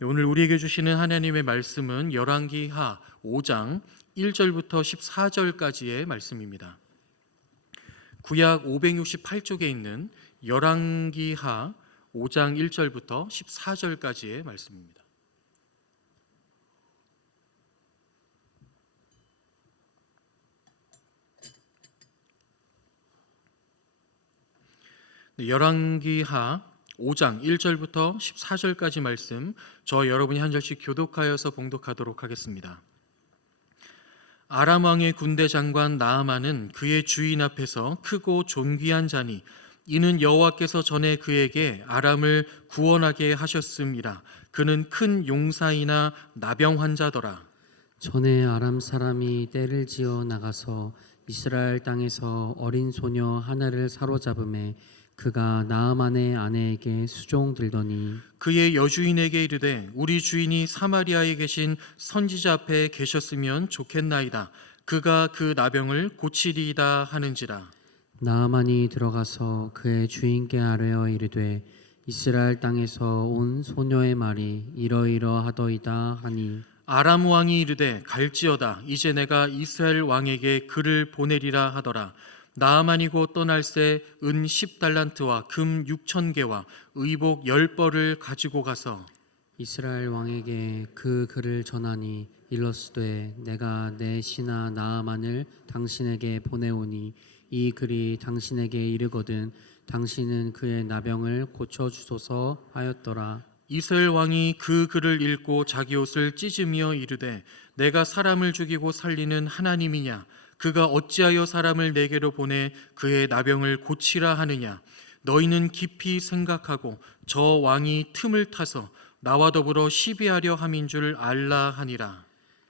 오늘 우리에게 주시는 하나님의 말씀은 열왕기하 5장 1절부터 14절까지의 말씀입니다. 구약 568쪽에 있는 열왕기하 5장 1절부터 14절까지의 말씀입니다. 열왕기하 5장 1절부터 14절까지 말씀, 저 여러분이 한 절씩 교독하여서 봉독하도록 하겠습니다. 아람 왕의 군대 장관 나아만은 그의 주인 앞에서 크고 존귀한 자니 이는 여호와께서 전에 그에게 아람을 구원하게 하셨음이라. 그는 큰 용사이나 나병 환자더라. 전에 아람 사람이 떼를 지어 나가서 이스라엘 땅에서 어린 소녀 하나를 사로잡음에 그가 나아만의 아내에게 수종들더니 그의 여주인에게 이르되 우리 주인이 사마리아에 계신 선지자 앞에 계셨으면 좋겠나이다. 그가 그 나병을 고치리이다 하는지라. 나아만이 들어가서 그의 주인께 아뢰어 이르되 이스라엘 땅에서 온 소녀의 말이 이러이러하더이다 하니 아람 왕이 이르되 갈지어다. 이제 내가 이스라엘 왕에게 그를 보내리라 하더라. 나아만이 곧 떠날새 은 10달란트와 금 6,000개와 의복 10벌을 가지고 가서 이스라엘 왕에게 그 글을 전하니 일러스되 내가 내 신하 나아만을 당신에게 보내오니 이 글이 당신에게 이르거든 당신은 그의 나병을 고쳐주소서 하였더라. 이스라엘 왕이 그 글을 읽고 자기 옷을 찢으며 이르되 내가 사람을 죽이고 살리는 하나님이냐? 그가 어찌하여 사람을 내게로 보내 그의 나병을 고치라 하느냐? 너희는 깊이 생각하고 저 왕이 틈을 타서 나와 더불어 시비하려 함인 줄 알라 하니라.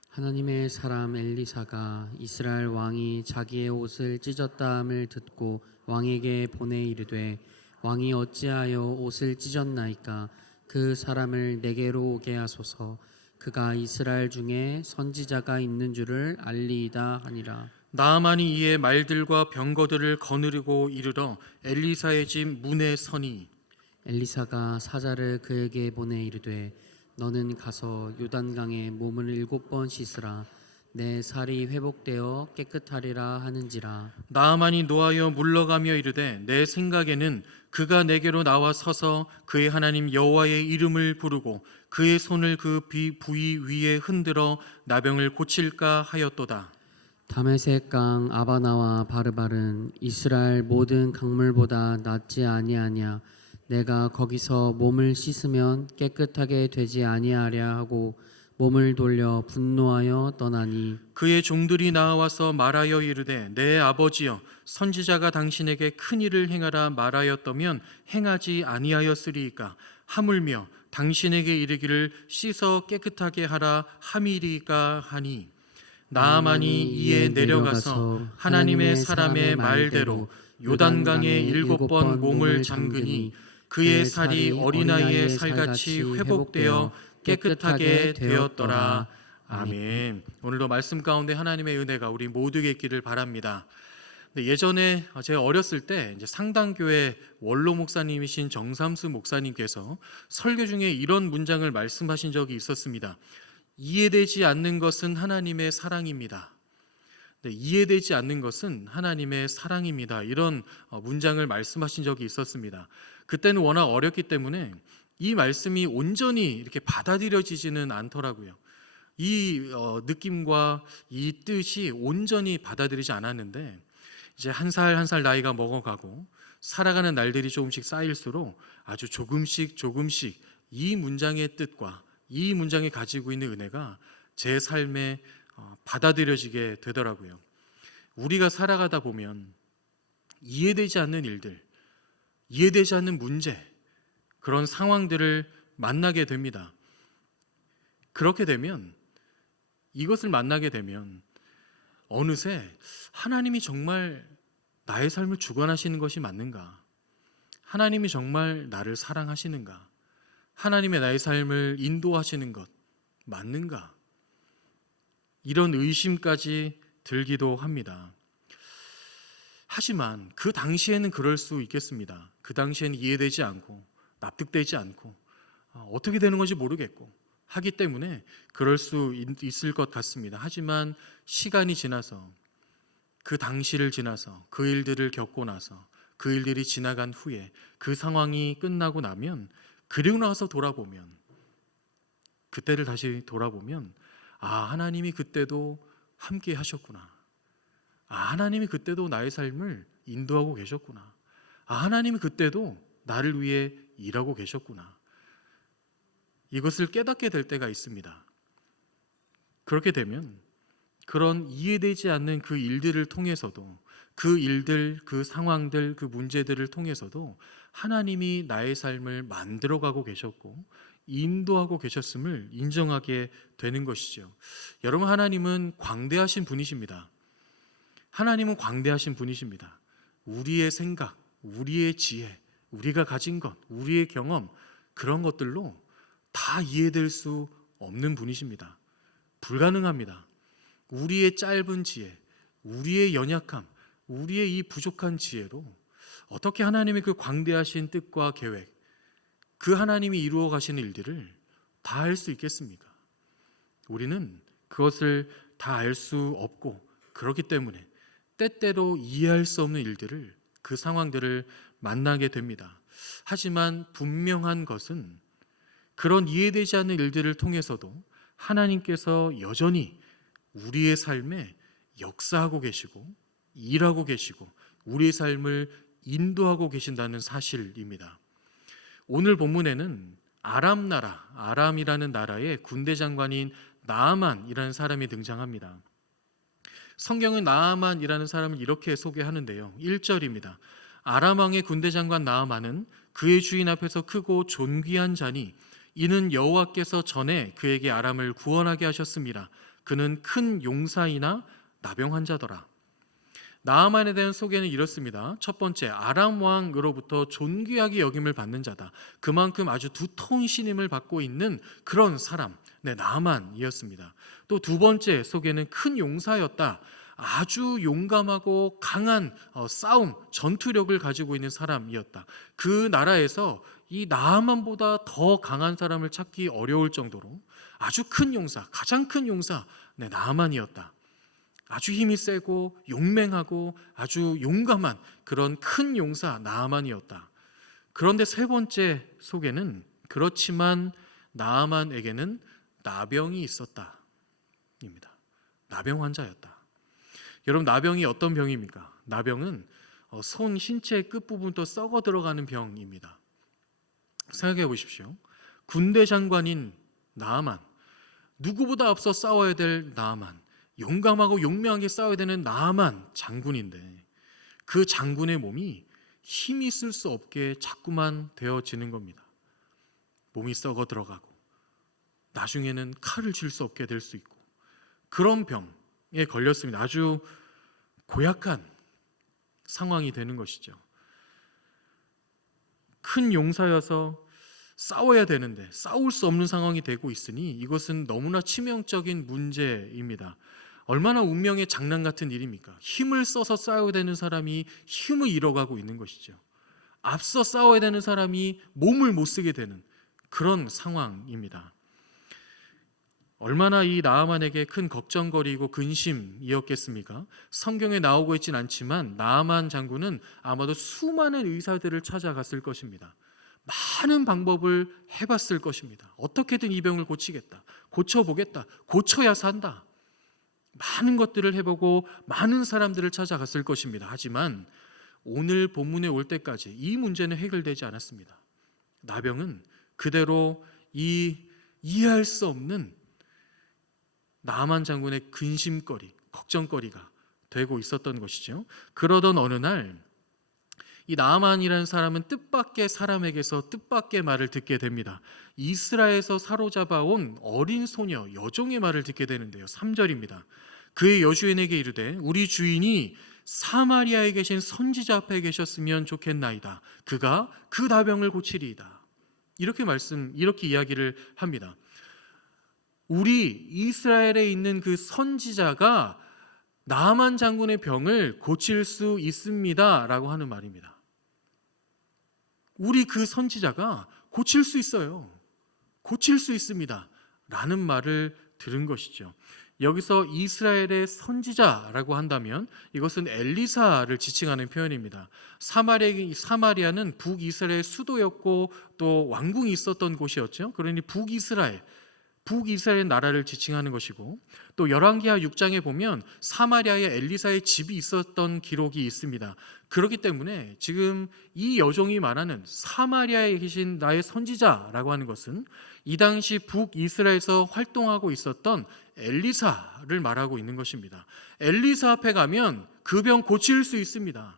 하나님의 사람 엘리사가 이스라엘 왕이 자기의 옷을 찢었다함을 듣고 왕에게 보내 이르되 왕이 어찌하여 옷을 찢었나이까? 그 사람을 내게로 오게 하소서. 그가 이스라엘 중에 선지자가 있는 줄을 알리이다 하니라. 나아만이 이에 말들과 병거들을 거느리고 이르러 엘리사의 집 문에 서니 엘리사가 사자를 그에게 보내 이르되 너는 가서 요단강에 몸을 7번 씻으라. 내 살이 회복되어 깨끗하리라 하는지라. 나아만이 노하여 물러가며 이르되 내 생각에는 그가 내게로 나와 서서 그의 하나님 여호와의 이름을 부르고 그의 손을 그 부위 위에 흔들어 나병을 고칠까 하였도다. 다메섹 강 아바나와 바르발은 이스라엘 모든 강물보다 낫지 아니하냐? 내가 거기서 몸을 씻으면 깨끗하게 되지 아니하랴 하고 몸을 돌려 분노하여 떠나니 그의 종들이 나와서 말하여 이르되 내 아버지여 선지자가 당신에게 큰 일을 행하라 말하였다면 행하지 아니하였으리이까? 하물며 당신에게 이르기를 씻어 깨끗하게 하라 함이리까 하니 나아만이 이에 내려가서 하나님의 사람의 말대로 요단강에 7번 몸을 잠그니 그의 살이 어린아이의 살같이 회복되어 깨끗하게 되었더라. 아멘. 오늘도 말씀 가운데 하나님의 은혜가 우리 모두에게 있기를 바랍니다. 예전에 제가 어렸을 때 이제 상당교회 원로 목사님이신 정삼수 목사님께서 설교 중에 이런 문장을 말씀하신 적이 있었습니다. 이해되지 않는 것은 하나님의 사랑입니다. 이해되지 않는 것은 하나님의 사랑입니다. 이런 문장을 말씀하신 적이 있었습니다. 그때는 워낙 어렸기 때문에 이 말씀이 온전히 이렇게 받아들여지지는 않더라고요. 이 느낌과 이 뜻이 온전히 받아들이지 않았는데 이제 한 살 한 살 나이가 먹어가고 살아가는 날들이 조금씩 쌓일수록 아주 조금씩 이 문장의 뜻과 이 문장이 가지고 있는 은혜가 제 삶에 받아들여지게 되더라고요. 우리가 살아가다 보면 이해되지 않는 일들, 이해되지 않는 문제, 그런 상황들을 만나게 됩니다. 그렇게 되면 이것을 만나게 되면 어느새 하나님이 정말 나의 삶을 주관하시는 것이 맞는가? 하나님이 정말 나를 사랑하시는가? 하나님의 나의 삶을 인도하시는 것 맞는가? 이런 의심까지 들기도 합니다. 하지만 그 당시에는 그럴 수 있겠습니다. 그 당시에는 이해되지 않고 납득되지 않고 어떻게 되는 건지 모르겠고 하기 때문에 그럴 수 있을 것 같습니다. 하지만 시간이 지나서 그 당시를 지나서 그 일들을 겪고 나서 그 일들이 지나간 후에 그 상황이 끝나고 나면 그리고 나서 돌아보면 그때를 다시 돌아보면 하나님이 그때도 함께 하셨구나. 하나님이 그때도 나의 삶을 인도하고 계셨구나. 하나님이 그때도 나를 위해 일하고 계셨구나. 이것을 깨닫게 될 때가 있습니다. 그렇게 되면 그런 이해되지 않는 그 일들을 통해서도 그 일들, 그 상황들, 그 문제들을 통해서도 하나님이 나의 삶을 만들어가고 계셨고 인도하고 계셨음을 인정하게 되는 것이죠. 여러분, 하나님은 광대하신 분이십니다. 하나님은 광대하신 분이십니다. 우리의 생각, 우리의 지혜, 우리가 가진 것, 우리의 경험, 그런 것들로 다 이해될 수 없는 분이십니다. 불가능합니다. 우리의 짧은 지혜, 우리의 연약함, 우리의 이 부족한 지혜로 어떻게 하나님의 그 광대하신 뜻과 계획, 그 하나님이 이루어 가시는 일들을 다 알 수 있겠습니까? 우리는 그것을 다 알 수 없고, 그렇기 때문에 때때로 이해할 수 없는 일들을, 그 상황들을 만나게 됩니다. 하지만 분명한 것은 그런 이해되지 않는 일들을 통해서도 하나님께서 여전히 우리의 삶에 역사하고 계시고 일하고 계시고 우리의 삶을 인도하고 계신다는 사실입니다. 오늘 본문에는 아람 나라, 아람이라는 나라의 군대 장관인 나아만이라는 사람이 등장합니다. 성경은 나아만이라는 사람을 이렇게 소개하는데요. 1절입니다. 아람 왕의 군대 장관 나아만은 그의 주인 앞에서 크고 존귀한 자니 이는 여호와께서 전에 그에게 아람을 구원하게 하셨습니다. 그는 큰 용사이나 나병 환자더라. 나아만에 대한 소개는 이렇습니다. 첫 번째, 아람 왕으로부터 존귀하게 여김을 받는 자다. 그만큼 아주 두터운 신임을 받고 있는 그런 사람, 나아만이었습니다. 또 두 번째 소개는 큰 용사였다. 아주 용감하고 강한 싸움, 전투력을 가지고 있는 사람이었다. 그 나라에서 이 나아만보다 더 강한 사람을 찾기 어려울 정도로 아주 큰 용사, 가장 큰 용사, 나아만이었다. 아주 힘이 세고 용맹하고 아주 용감한 그런 큰 용사 나아만이었다. 그런데 세 번째 소개는 그렇지만 나아만에게는 나병이 있었다 입니다. 나병 환자였다. 여러분, 나병이 어떤 병입니까? 나병은 손 신체 끝부분도 썩어 들어가는 병입니다. 생각해 보십시오. 군대 장관인 나아만, 누구보다 앞서 싸워야 될 나아만, 용감하고 용맹하게 싸워야 되는 나아만 장군인데 그 장군의 몸이 힘이 쓸 수 없게 자꾸만 되어지는 겁니다. 몸이 썩어 들어가고 나중에는 칼을 쥘 수 없게 될 수 있고 그런 병에 걸렸습니다. 아주 고약한 상황이 되는 것이죠. 큰 용사여서 싸워야 되는데 싸울 수 없는 상황이 되고 있으니 이것은 너무나 치명적인 문제입니다. 얼마나 운명의 장난 같은 일입니까? 힘을 써서 싸워야 되는 사람이 힘을 잃어가고 있는 것이죠. 앞서 싸워야 되는 사람이 몸을 못 쓰게 되는 그런 상황입니다. 얼마나 이 나아만에게 큰 걱정거리고 근심이었겠습니까? 성경에 나오고 있진 않지만 나아만 장군은 아마도 수많은 의사들을 찾아갔을 것입니다. 많은 방법을 해봤을 것입니다. 어떻게든 이 병을 고치겠다, 고쳐보겠다, 고쳐야 산다. 많은 것들을 해보고 많은 사람들을 찾아갔을 것입니다. 하지만 오늘 본문에 올 때까지 이 문제는 해결되지 않았습니다. 나병은 그대로 이해할 수 없는 나아만 장군의 근심거리, 걱정거리가 되고 있었던 것이죠. 그러던 어느 날 이 나아만이라는 사람은 뜻밖의 사람에게서 뜻밖의 말을 듣게 됩니다. 이스라엘에서 사로잡아온 어린 소녀 여종의 말을 듣게 되는데요. 3절입니다. 그의 여주인에게 이르되 우리 주인이 사마리아에 계신 선지자 앞에 계셨으면 좋겠나이다. 그가 그 나병을 고치리이다. 이렇게 이야기를 합니다. 우리 이스라엘에 있는 그 선지자가 나아만 장군의 병을 고칠 수 있습니다라고 하는 말입니다. 우리 그 선지자가 고칠 수 있어요. 고칠 수 있습니다 라는 말을 들은 것이죠. 여기서 이스라엘의 선지자라고 한다면 이것은 엘리사를 지칭하는 표현입니다. 사마리아는 북이스라엘 수도였고 또 왕궁이 있었던 곳이었죠. 그러니 북이스라엘 나라를 지칭하는 것이고, 또 열왕기하 6장에 보면 사마리아에 엘리사의 집이 있었던 기록이 있습니다. 그렇기 때문에 지금 이 여종이 말하는 사마리아에 계신 나의 선지자라고 하는 것은 이 당시 북이스라엘에서 활동하고 있었던 엘리사를 말하고 있는 것입니다. 엘리사 앞에 가면 그 병 고칠 수 있습니다.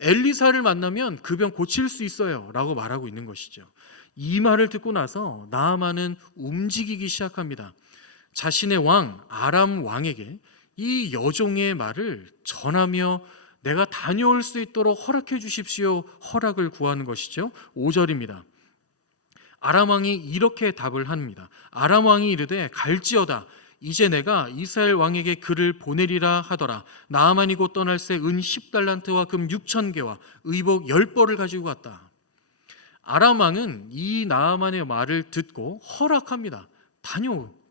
엘리사를 만나면 그 병 고칠 수 있어요 라고 말하고 있는 것이죠. 이 말을 듣고 나서 나아만은 움직이기 시작합니다. 자신의 왕 아람 왕에게 이 여종의 말을 전하며 내가 다녀올 수 있도록 허락해 주십시오 허락을 구하는 것이죠. 5절입니다. 아람 왕이 이렇게 답을 합니다. 아람 왕이 이르되 갈지어다 이제 내가 이스라엘 왕에게 그를 보내리라 하더라. 나아만이 곧 떠날새 은 10달란트와 금 6,000개와 의복 10벌을 가지고 갔다. 아람 왕은 이 나아만의 말을 듣고 허락합니다.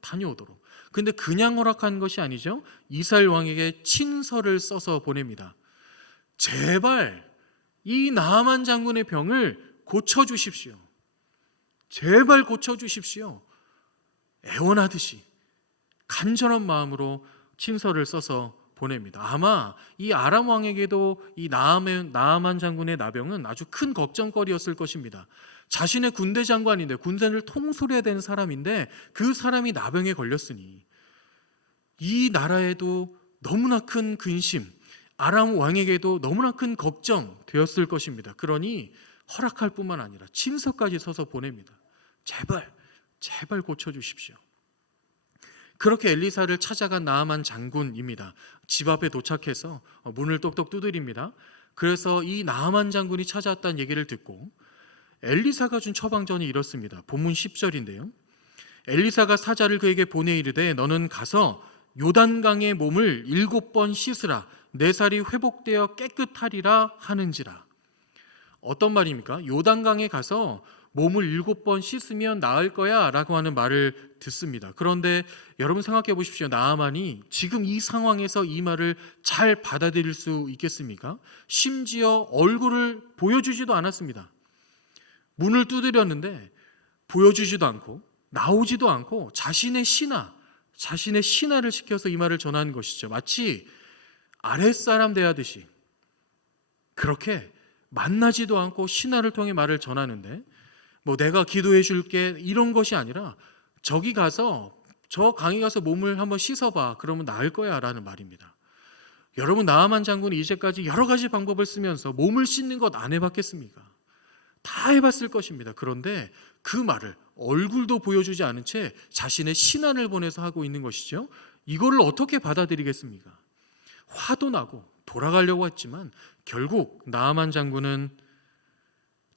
다녀오도록. 근데 그냥 허락한 것이 아니죠. 이스라엘 왕에게 친서를 써서 보냅니다. 제발 이 나아만 장군의 병을 고쳐주십시오. 제발 고쳐주십시오. 애원하듯이 간절한 마음으로 친서를 써서 보냅니다. 아마 이 아람 왕에게도 이 나아만 장군의 나병은 아주 큰 걱정거리였을 것입니다. 자신의 군대 장관인데 군대를 통솔해야 되는 사람인데 그 사람이 나병에 걸렸으니 이 나라에도 너무나 큰 근심, 아람 왕에게도 너무나 큰 걱정 되었을 것입니다. 그러니 허락할 뿐만 아니라 친서까지 써서 보냅니다. 제발 고쳐주십시오. 그렇게 엘리사를 찾아간 나아만 장군입니다. 집 앞에 도착해서 문을 똑똑 두드립니다. 그래서 이 나아만 장군이 찾아왔다는 얘기를 듣고 엘리사가 준 처방전이 이렇습니다. 본문 10절인데요. 엘리사가 사자를 그에게 보내 이르되 너는 가서 요단강의 몸을 7번 씻으라 내 살이 회복되어 깨끗하리라 하는지라. 어떤 말입니까? 요단강에 가서 몸을 7번 씻으면 나을 거야 라고 하는 말을 듣습니다. 그런데 여러분 생각해 보십시오. 나아만이 지금 이 상황에서 이 말을 잘 받아들일 수 있겠습니까? 심지어 얼굴을 보여주지도 않았습니다. 문을 두드렸는데 보여주지도 않고 나오지도 않고 자신의 신하를 시켜서 이 말을 전하는 것이죠. 마치 아랫사람 대하듯이 그렇게 만나지도 않고 신하를 통해 말을 전하는데 내가 기도해 줄게 이런 것이 아니라 저기 가서 저 강에 가서 몸을 한번 씻어봐 그러면 나을 거야 라는 말입니다. 여러분 나아만 장군이 이제까지 여러 가지 방법을 쓰면서 몸을 씻는 것 안 해봤겠습니까? 다 해봤을 것입니다. 그런데 그 말을 얼굴도 보여주지 않은 채 자신의 신하를 보내서 하고 있는 것이죠. 이거를 어떻게 받아들이겠습니까? 화도 나고 돌아가려고 했지만 결국 나아만 장군은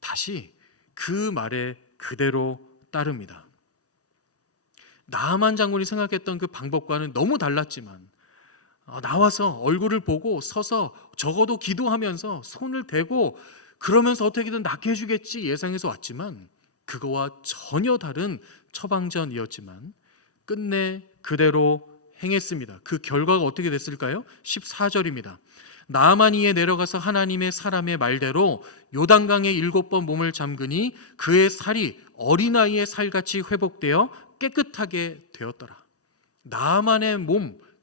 다시 그 말에 그대로 따릅니다. 나아만 장군이 생각했던 그 방법과는 너무 달랐지만 나와서 얼굴을 보고 서서 적어도 기도하면서 손을 대고 그러면서 어떻게든 낫게 해주겠지 예상해서 왔지만 그거와 전혀 다른 처방전이었지만 끝내 그대로 행했습니다. 그 결과가 어떻게 됐을까요? 14절입니다. 나아만이 이에 내려가서 하나님의 사람의 말대로 요단강에 7번 몸을 잠그니 그의 살이 어린아이의 살같이 회복되어 깨끗하게 되었더라. 나아만의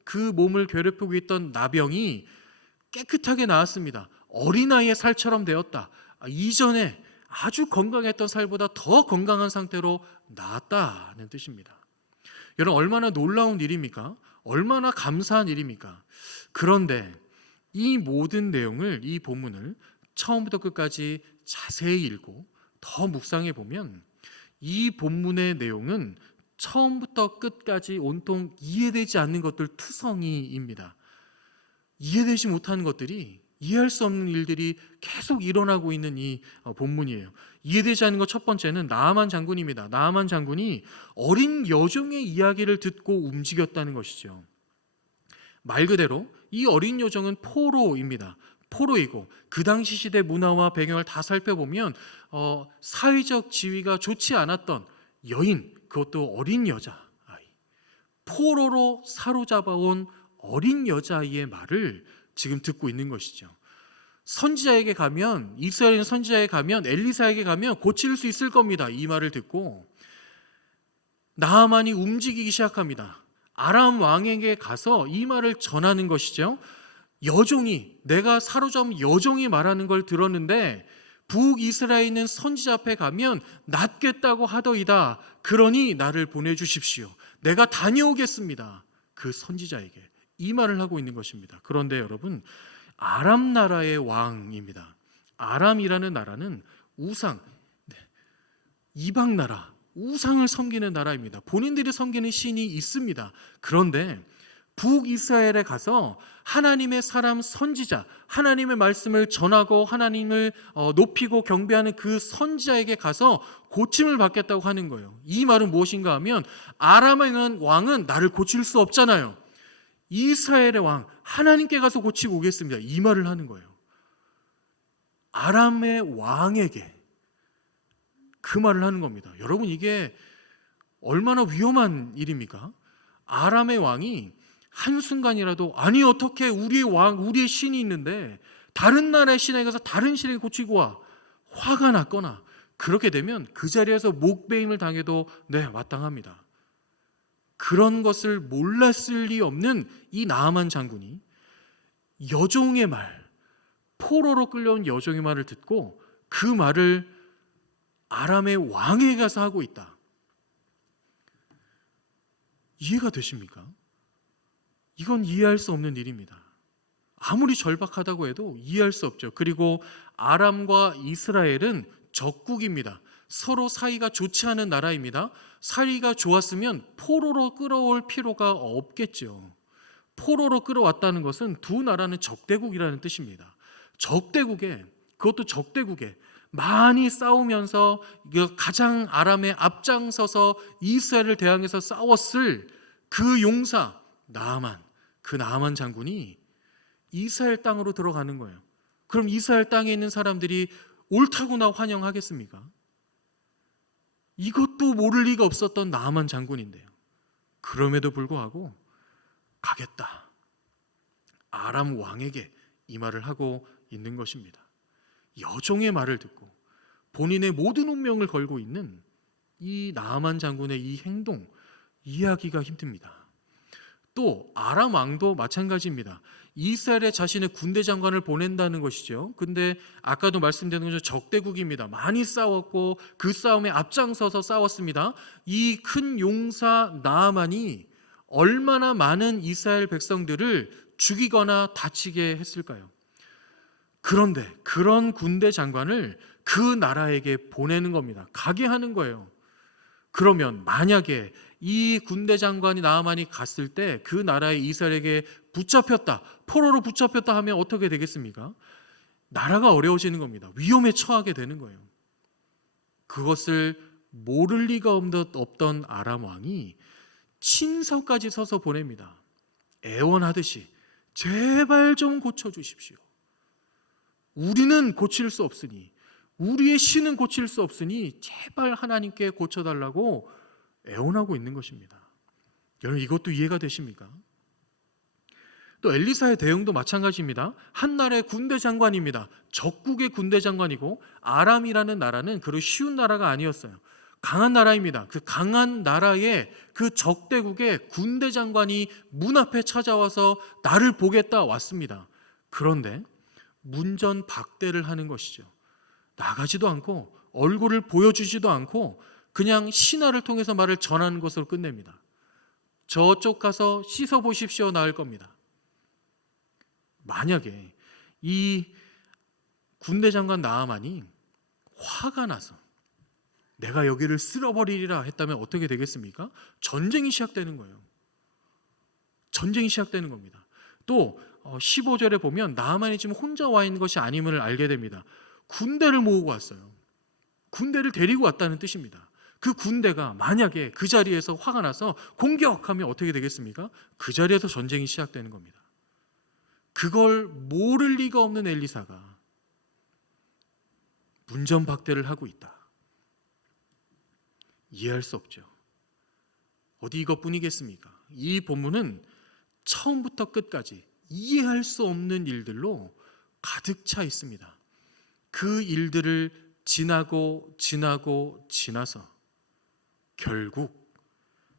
그 몸을 괴롭히고 있던 나병이 깨끗하게 나았습니다. 어린아이의 살처럼 되었다. 이전에 아주 건강했던 살보다 더 건강한 상태로 나았다는 뜻입니다. 여러분 얼마나 놀라운 일입니까? 얼마나 감사한 일입니까? 그런데 이 모든 내용을 이 본문을 처음부터 끝까지 자세히 읽고 더 묵상해 보면 이 본문의 내용은 처음부터 끝까지 온통 이해되지 않는 것들 투성이입니다. 이해되지 못하는 것들이 이해할 수 없는 일들이 계속 일어나고 있는 이 본문이에요. 이해되지 않는 것 첫 번째는 나아만 장군입니다. 나아만 장군이 어린 여종의 이야기를 듣고 움직였다는 것이죠. 말 그대로 이 어린 여종은 포로입니다. 포로이고 그 당시 시대 문화와 배경을 다 살펴보면 사회적 지위가 좋지 않았던 여인, 그것도 어린 여자 포로로 사로잡아온 어린 여자아이의 말을 지금 듣고 있는 것이죠. 선지자에게 가면, 이스라엘 선지자에게 가면, 엘리사에게 가면 고칠 수 있을 겁니다. 이 말을 듣고 나하만이 움직이기 시작합니다. 아람 왕에게 가서 이 말을 전하는 것이죠. 여종이, 내가 사로잡은 여종이 말하는 걸 들었는데 북이스라엘에 있는 선지자 앞에 가면 낫겠다고 하더이다. 그러니 나를 보내주십시오. 내가 다녀오겠습니다. 그 선지자에게 이 말을 하고 있는 것입니다. 그런데 여러분, 아람 나라의 왕입니다. 아람이라는 나라는 우상, 이방 나라, 우상을 섬기는 나라입니다. 본인들이 섬기는 신이 있습니다. 그런데 북이스라엘에 가서 하나님의 사람 선지자, 하나님의 말씀을 전하고 하나님을 높이고 경배하는 그 선지자에게 가서 고침을 받겠다고 하는 거예요. 이 말은 무엇인가 하면 아람의 왕은 나를 고칠 수 없잖아요. 이스라엘의 왕 하나님께 가서 고치고 오겠습니다. 이 말을 하는 거예요. 아람의 왕에게 그 말을 하는 겁니다. 여러분, 이게 얼마나 위험한 일입니까? 아람의 왕이 한순간이라도 아니 어떻게 우리의 왕, 우리의 신이 있는데 다른 나라의 신에게 가서 다른 신에게 고치고 와, 화가 났거나 그렇게 되면 그 자리에서 목베임을 당해도 마땅합니다. 그런 것을 몰랐을 리 없는 이 나하만 장군이 여종의 말, 포로로 끌려온 여종의 말을 듣고 그 말을 아람의 왕에게 가서 하고 있다. 이해가 되십니까? 이건 이해할 수 없는 일입니다. 아무리 절박하다고 해도 이해할 수 없죠. 그리고 아람과 이스라엘은 적국입니다. 서로 사이가 좋지 않은 나라입니다. 사이가 좋았으면 포로로 끌어올 필요가 없겠죠. 포로로 끌어왔다는 것은 두 나라는 적대국이라는 뜻입니다. 그것도 적대국에 많이 싸우면서 가장 아람에 앞장서서 이스라엘을 대항해서 싸웠을 그 용사 나하만, 그 나하만 장군이 이스라엘 땅으로 들어가는 거예요. 그럼 이스라엘 땅에 있는 사람들이 옳다구나 환영하겠습니까? 이것도 모를 리가 없었던 나하만 장군인데요. 그럼에도 불구하고 가겠다. 아람 왕에게 이 말을 하고 있는 것입니다. 여종의 말을 듣고 본인의 모든 운명을 걸고 있는 이 나하만 장군의 이 행동, 이해하기가 힘듭니다. 또 아람 왕도 마찬가지입니다. 이스라엘에 자신의 군대 장관을 보낸다는 것이죠. 근데 아까도 말씀드린 것처럼 적대국입니다. 많이 싸웠고 그 싸움에 앞장서서 싸웠습니다. 이 큰 용사 나하만이 얼마나 많은 이스라엘 백성들을 죽이거나 다치게 했을까요? 그런데 그런 군대 장관을 그 나라에게 보내는 겁니다. 가게 하는 거예요. 그러면 만약에 이 군대 장관이 나하만이 갔을 때 그 나라의 이스라엘에게 붙잡혔다, 포로로 붙잡혔다 하면 어떻게 되겠습니까? 나라가 어려워지는 겁니다. 위험에 처하게 되는 거예요. 그것을 모를 리가 없던 아람 왕이 친서까지 서서 보냅니다. 애원하듯이 제발 좀 고쳐주십시오. 우리는 고칠 수 없으니, 우리의 신은 고칠 수 없으니 제발 하나님께 고쳐달라고 애원하고 있는 것입니다. 여러분, 이것도 이해가 되십니까? 또 엘리사의 대응도 마찬가지입니다. 한 나라의 군대 장관입니다. 적국의 군대 장관이고 아람이라는 나라는 그리 쉬운 나라가 아니었어요. 강한 나라입니다. 그 강한 나라의 그 적대국의 군대 장관이 문 앞에 찾아와서 나를 보겠다 왔습니다. 그런데 문전박대를 하는 것이죠. 나가지도 않고 얼굴을 보여주지도 않고 그냥 신하를 통해서 말을 전하는 것으로 끝냅니다. 저쪽 가서 씻어보십시오 나을 겁니다. 만약에 이 군대 장관 나하만이 화가 나서 내가 여기를 쓸어버리리라 했다면 어떻게 되겠습니까? 전쟁이 시작되는 거예요. 전쟁이 시작되는 겁니다. 또 15절에 보면 나하만이 지금 혼자 와 있는 것이 아님을 알게 됩니다. 군대를 모으고 왔어요. 군대를 데리고 왔다는 뜻입니다. 그 군대가 만약에 그 자리에서 화가 나서 공격하면 어떻게 되겠습니까? 그 자리에서 전쟁이 시작되는 겁니다. 그걸 모를 리가 없는 엘리사가 문전박대를 하고 있다. 이해할 수 없죠. 어디 이것뿐이겠습니까? 이 본문은 처음부터 끝까지 이해할 수 없는 일들로 가득 차 있습니다. 그 일들을 지나서 결국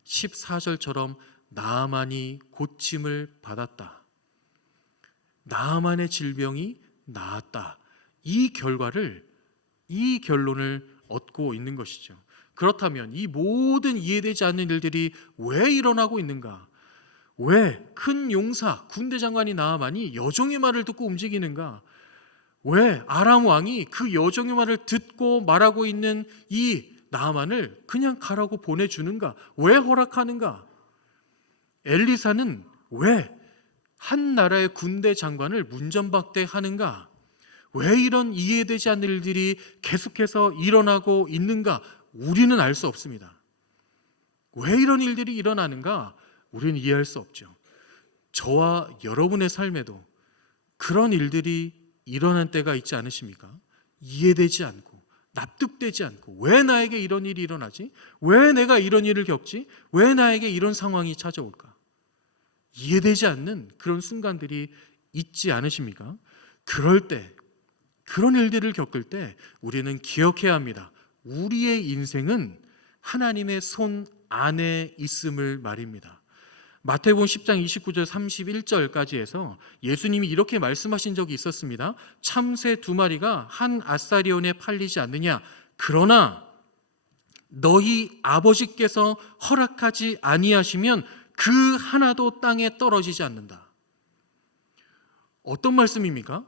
14절처럼 나아만이 고침을 받았다. 나아만의 질병이 나았다. 이 결론을 얻고 있는 것이죠. 그렇다면 이 모든 이해되지 않는 일들이 왜 일어나고 있는가? 왜 큰 용사 군대 장관이 나아만이 여종의 말을 듣고 움직이는가? 왜 아람 왕이 그 여종의 말을 듣고 말하고 있는 이 나아만을 그냥 가라고 보내주는가? 왜 허락하는가? 엘리사는 왜 한 나라의 군대 장관을 문전박대하는가? 왜 이런 이해되지 않는 일들이 계속해서 일어나고 있는가? 우리는 알 수 없습니다. 왜 이런 일들이 일어나는가? 우리는 이해할 수 없죠. 저와 여러분의 삶에도 그런 일들이 일어난 때가 있지 않으십니까? 이해되지 않고 납득되지 않고 왜 나에게 이런 일이 일어나지? 왜 내가 이런 일을 겪지? 왜 나에게 이런 상황이 찾아올까? 이해되지 않는 그런 순간들이 있지 않으십니까? 그럴 때, 그런 일들을 겪을 때 우리는 기억해야 합니다. 우리의 인생은 하나님의 손 안에 있음을 말입니다. 마태복음 10장 29절 31절까지 해서 예수님이 이렇게 말씀하신 적이 있었습니다. 참새 2마리가 한 아사리온에 팔리지 않느냐? 그러나 너희 아버지께서 허락하지 아니하시면 그 하나도 땅에 떨어지지 않는다. 어떤 말씀입니까?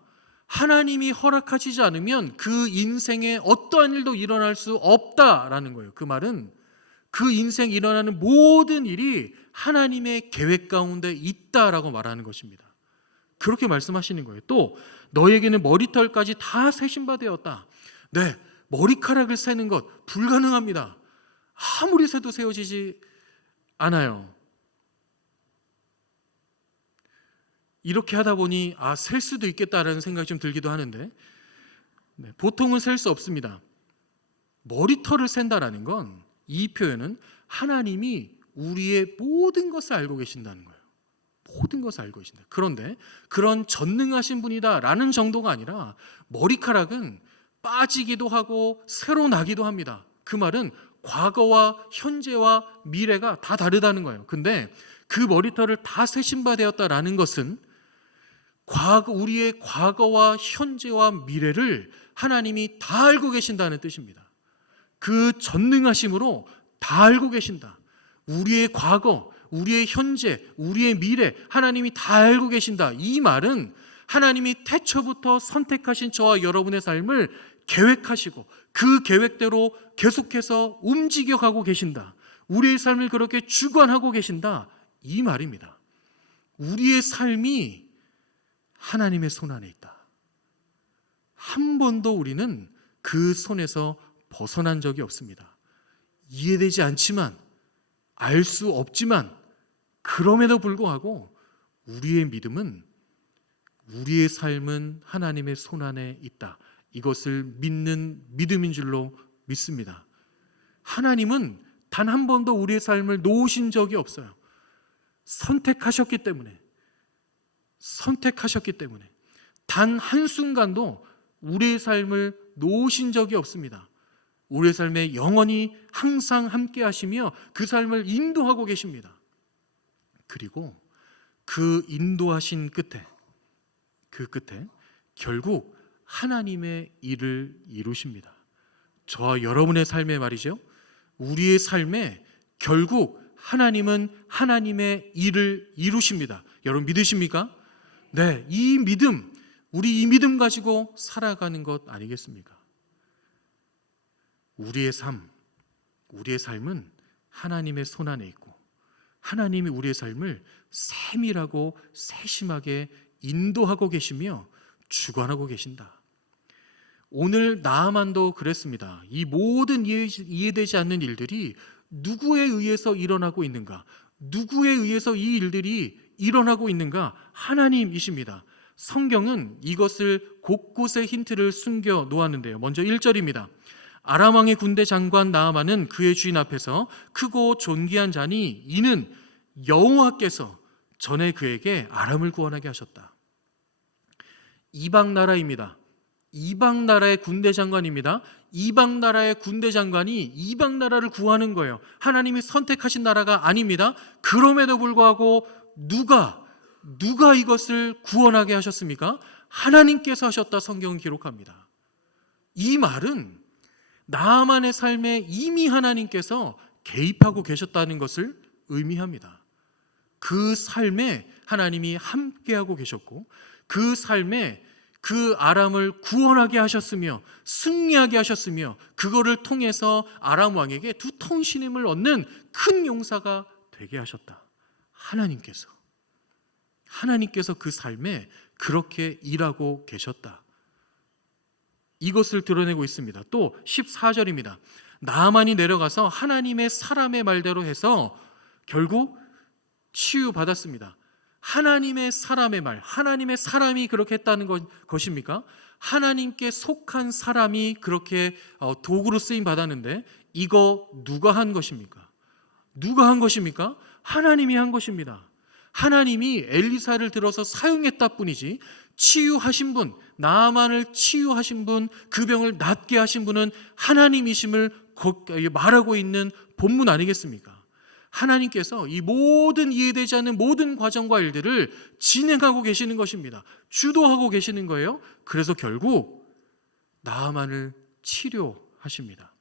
하나님이 허락하시지 않으면 그 인생에 어떠한 일도 일어날 수 없다라는 거예요. 그 말은 그 인생에 일어나는 모든 일이 하나님의 계획 가운데 있다라고 말하는 것입니다. 그렇게 말씀하시는 거예요. 또 너에게는 머리털까지 다 세신바 되었다. 네, 머리카락을 세는 것 불가능합니다. 아무리 세도 세워지지 않아요. 이렇게 하다 보니 셀 수도 있겠다라는 생각이 좀 들기도 하는데 보통은 셀 수 없습니다. 머리털을 센다라는 건 이 표현은 하나님이 우리의 모든 것을 알고 계신다는 거예요. 모든 것을 알고 계신다. 그런데 그런 전능하신 분이다라는 정도가 아니라 머리카락은 빠지기도 하고 새로 나기도 합니다. 그 말은 과거와 현재와 미래가 다 다르다는 거예요. 근데 그 머리털을 다 세신 바 되었다라는 것은 우리의 과거와 현재와 미래를 하나님이 다 알고 계신다는 뜻입니다. 그 전능하심으로 다 알고 계신다. 우리의 과거, 우리의 현재, 우리의 미래 하나님이 다 알고 계신다. 이 말은 하나님이 태초부터 선택하신 저와 여러분의 삶을 계획하시고 그 계획대로 계속해서 움직여가고 계신다. 우리의 삶을 그렇게 주관하고 계신다. 이 말입니다. 우리의 삶이 하나님의 손 안에 있다. 한 번도 우리는 그 손에서 벗어난 적이 없습니다. 이해되지 않지만, 알 수 없지만, 그럼에도 불구하고 우리의 믿음은, 우리의 삶은 하나님의 손 안에 있다. 이것을 믿는 믿음인 줄로 믿습니다. 하나님은 단 한 번도 우리의 삶을 놓으신 적이 없어요. 선택하셨기 때문에 단 한순간도 우리의 삶을 놓으신 적이 없습니다. 우리의 삶에 영원히 항상 함께 하시며 그 삶을 인도하고 계십니다. 그리고 그 인도하신 끝에 결국 하나님의 일을 이루십니다. 저와 여러분의 삶에 말이죠. 우리의 삶에 결국 하나님은 하나님의 일을 이루십니다. 여러분 믿으십니까? 네, 우리 이 믿음 가지고 살아가는 것 아니겠습니까? 우리의 삶은 하나님의 손 안에 있고 하나님이 우리의 삶을 세밀하고 세심하게 인도하고 계시며 주관하고 계신다. 오늘 나아만도 그랬습니다. 이 모든 이해되지 않는 일들이 누구에 의해서 일어나고 있는가? 누구에 의해서 이 일들이 일어나고 있는가? 하나님이십니다. 성경은 이것을 곳곳에 힌트를 숨겨 놓았는데요. 먼저 1절입니다. 아람 왕의 군대 장관 나아만은 그의 주인 앞에서 크고 존귀한 자니 이는 여호와께서 전에 그에게 아람을 구원하게 하셨다. 이방 나라입니다. 이방 나라의 군대 장관입니다. 이방 나라의 군대 장관이 이방 나라를 구하는 거예요. 하나님이 선택하신 나라가 아닙니다. 그럼에도 불구하고 누가 이것을 구원하게 하셨습니까? 하나님께서 하셨다 성경은 기록합니다. 이 말은 나아만의 삶에 이미 하나님께서 개입하고 계셨다는 것을 의미합니다. 그 삶에 하나님이 함께하고 계셨고 그 삶에 그 아람을 구원하게 하셨으며 승리하게 하셨으며 그거를 통해서 아람 왕에게 두터운 신임을 얻는 큰 용사가 되게 하셨다. 하나님께서 그 삶에 그렇게 일하고 계셨다. 이것을 드러내고 있습니다. 또 14절입니다. 나아만이 내려가서 하나님의 사람의 말대로 해서 결국 치유받았습니다. 하나님의 사람의 말, 하나님의 사람이 그렇게 했다는 것입니까? 하나님께 속한 사람이 그렇게 도구로 쓰임 받았는데 이거 누가 한 것입니까? 누가 한 것입니까? 하나님이 한 것입니다. 하나님이 엘리사를 들어서 사용했다 뿐이지 치유하신 분, 나아만을 치유하신 분, 그 병을 낫게 하신 분은 하나님이심을 말하고 있는 본문 아니겠습니까? 하나님께서 이 모든 이해되지 않는 모든 과정과 일들을 진행하고 계시는 것입니다. 주도하고 계시는 거예요. 그래서 결국 나아만을 치료하십니다.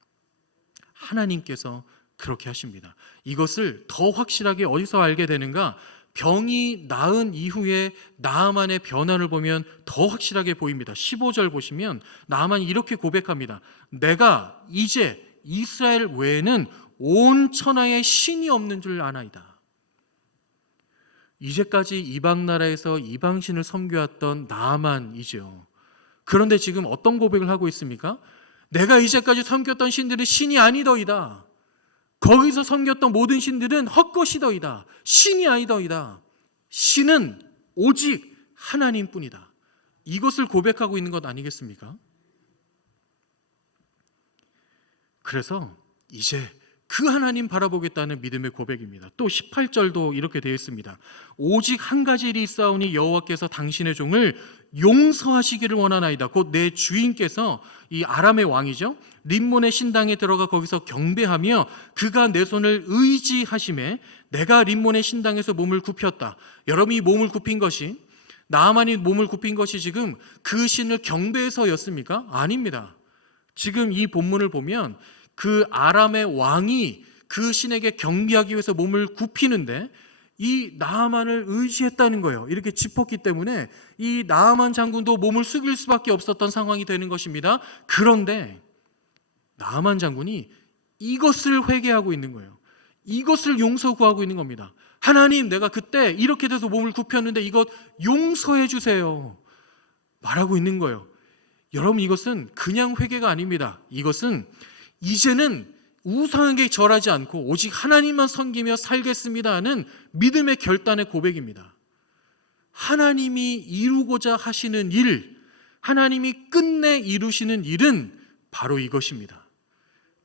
하나님께서 그렇게 하십니다. 이것을 더 확실하게 어디서 알게 되는가? 병이 나은 이후에 나아만의 변화를 보면 더 확실하게 보입니다. 15절 보시면 나아만이 이렇게 고백합니다. 내가 이제 이스라엘 외에는 온 천하에 신이 없는 줄 아나이다. 이제까지 이방 나라에서 이방신을 섬겨왔던 나아만이죠. 그런데 지금 어떤 고백을 하고 있습니까? 내가 이제까지 섬겼던 신들은 신이 아니더이다. 거기서 섬겼던 모든 신들은 헛것이더이다. 신이 아니더이다. 신은 오직 하나님뿐이다. 이것을 고백하고 있는 것 아니겠습니까? 그래서 이제 그 하나님 바라보겠다는 믿음의 고백입니다. 또 18절도 이렇게 되어 있습니다. 오직 한 가지 일이 있사오니 여호와께서 당신의 종을 용서하시기를 원하나이다. 곧 내 주인께서 이 아람의 왕이죠. 림몬의 신당에 들어가 거기서 경배하며 그가 내 손을 의지하심에 내가 림몬의 신당에서 몸을 굽혔다. 여러분이 몸을 굽힌 것이 나아만이 몸을 굽힌 것이 지금 그 신을 경배해서였습니까? 아닙니다. 지금 이 본문을 보면 그 아람의 왕이 그 신에게 경배하기 위해서 몸을 굽히는데 이 나아만을 의지했다는 거예요. 이렇게 짚었기 때문에 이 나아만 장군도 몸을 숙일 수밖에 없었던 상황이 되는 것입니다. 그런데 나아만 장군이 이것을 회개하고 있는 거예요. 이것을 용서 구하고 있는 겁니다. 하나님, 내가 그때 이렇게 돼서 몸을 굽혔는데 이것 용서해 주세요. 말하고 있는 거예요. 여러분, 이것은 그냥 회개가 아닙니다. 이것은 이제는 우상에게 절하지 않고 오직 하나님만 섬기며 살겠습니다 하는 믿음의 결단의 고백입니다. 하나님이 이루고자 하시는 일, 하나님이 끝내 이루시는 일은 바로 이것입니다.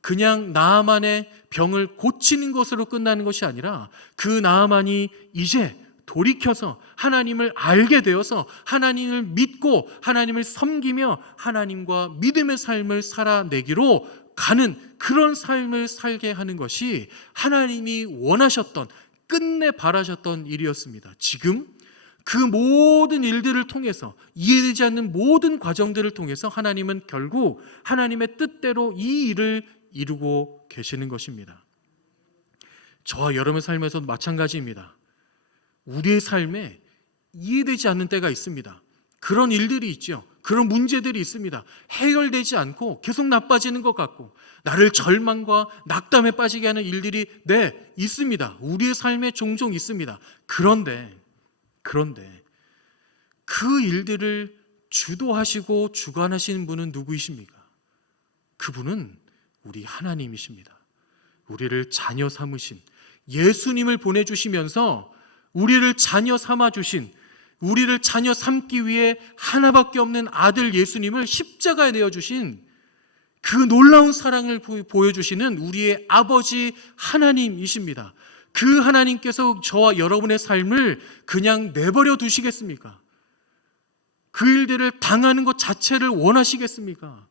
그냥 나아만의 병을 고치는 것으로 끝나는 것이 아니라 그 나아만이 이제 돌이켜서 하나님을 알게 되어서 하나님을 믿고 하나님을 섬기며 하나님과 믿음의 삶을 살아내기로 가는 그런 삶을 살게 하는 것이 하나님이 원하셨던 끝내 바라셨던 일이었습니다. 지금 그 모든 일들을 통해서 이해되지 않는 모든 과정들을 통해서 하나님은 결국 하나님의 뜻대로 이 일을 이루고 계시는 것입니다. 저와 여러분의 삶에서도 마찬가지입니다. 우리의 삶에 이해되지 않는 때가 있습니다. 그런 일들이 있죠. 그런 문제들이 있습니다. 해결되지 않고 계속 나빠지는 것 같고 나를 절망과 낙담에 빠지게 하는 일들이 있습니다. 우리의 삶에 종종 있습니다. 그런데 그 일들을 주도하시고 주관하시는 분은 누구이십니까? 그분은 우리 하나님이십니다. 우리를 자녀 삼으신 예수님을 보내주시면서 우리를 자녀 삼아주신 우리를 자녀 삼기 위해 하나밖에 없는 아들 예수님을 십자가에 내어주신 그 놀라운 사랑을 보여주시는 우리의 아버지 하나님이십니다. 그 하나님께서 저와 여러분의 삶을 그냥 내버려 두시겠습니까? 그 일들을 당하는 것 자체를 원하시겠습니까?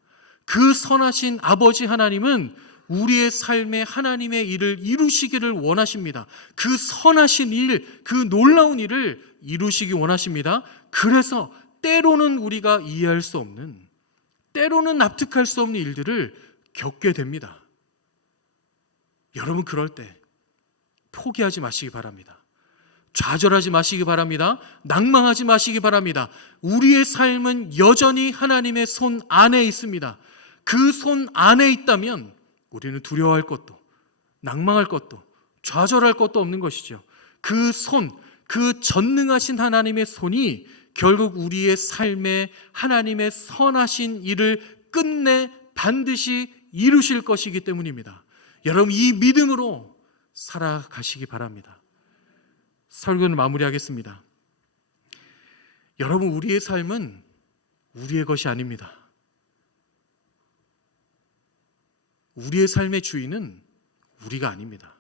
그 선하신 아버지 하나님은 우리의 삶에 하나님의 일을 이루시기를 원하십니다. 그 선하신 일, 그 놀라운 일을 이루시기 원하십니다. 그래서 때로는 우리가 이해할 수 없는, 때로는 납득할 수 없는 일들을 겪게 됩니다. 여러분, 그럴 때 포기하지 마시기 바랍니다. 좌절하지 마시기 바랍니다. 낭망하지 마시기 바랍니다. 우리의 삶은 여전히 하나님의 손 안에 있습니다. 그 손 안에 있다면 우리는 두려워할 것도, 낭망할 것도, 좌절할 것도 없는 것이죠. 그 손, 그 전능하신 하나님의 손이 결국 우리의 삶에 하나님의 선하신 일을 끝내 반드시 이루실 것이기 때문입니다. 여러분, 이 믿음으로 살아가시기 바랍니다. 설교는 마무리하겠습니다. 여러분, 우리의 삶은 우리의 것이 아닙니다. 우리의 삶의 주인은 우리가 아닙니다.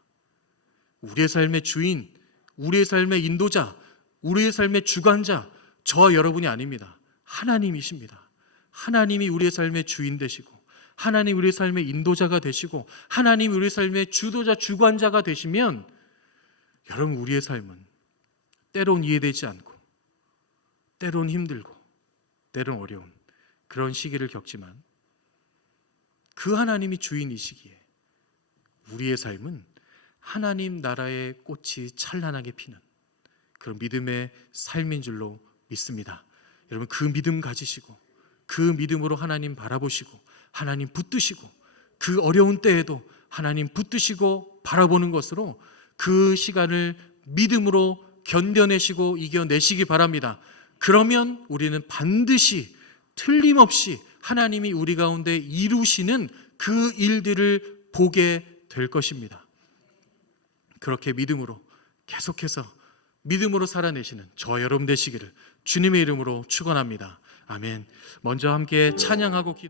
우리의 삶의 주인, 우리의 삶의 인도자, 우리의 삶의 주관자, 저와 여러분이 아닙니다. 하나님이십니다. 하나님이 우리의 삶의 주인 되시고, 하나님 우리의 삶의 인도자가 되시고, 하나님 우리의 삶의 주도자, 주관자가 되시면 여러분, 우리의 삶은 때론 이해되지 않고, 때론 힘들고, 때론 어려운 그런 시기를 겪지만 그 하나님이 주인이시기에 우리의 삶은 하나님 나라의 꽃이 찬란하게 피는 그런 믿음의 삶인 줄로 믿습니다. 여러분, 그 믿음 가지시고, 그 믿음으로 하나님 바라보시고, 하나님 붙드시고, 그 어려운 때에도 하나님 붙드시고 바라보는 것으로 그 시간을 믿음으로 견뎌내시고 이겨내시기 바랍니다. 그러면 우리는 반드시 틀림없이 하나님이 우리 가운데 이루시는 그 일들을 보게 될 것입니다. 그렇게 믿음으로 계속해서 믿음으로 살아내시는 저와 여러분 되시기를 주님의 이름으로 축원합니다. 아멘. 먼저 함께 찬양하고 기도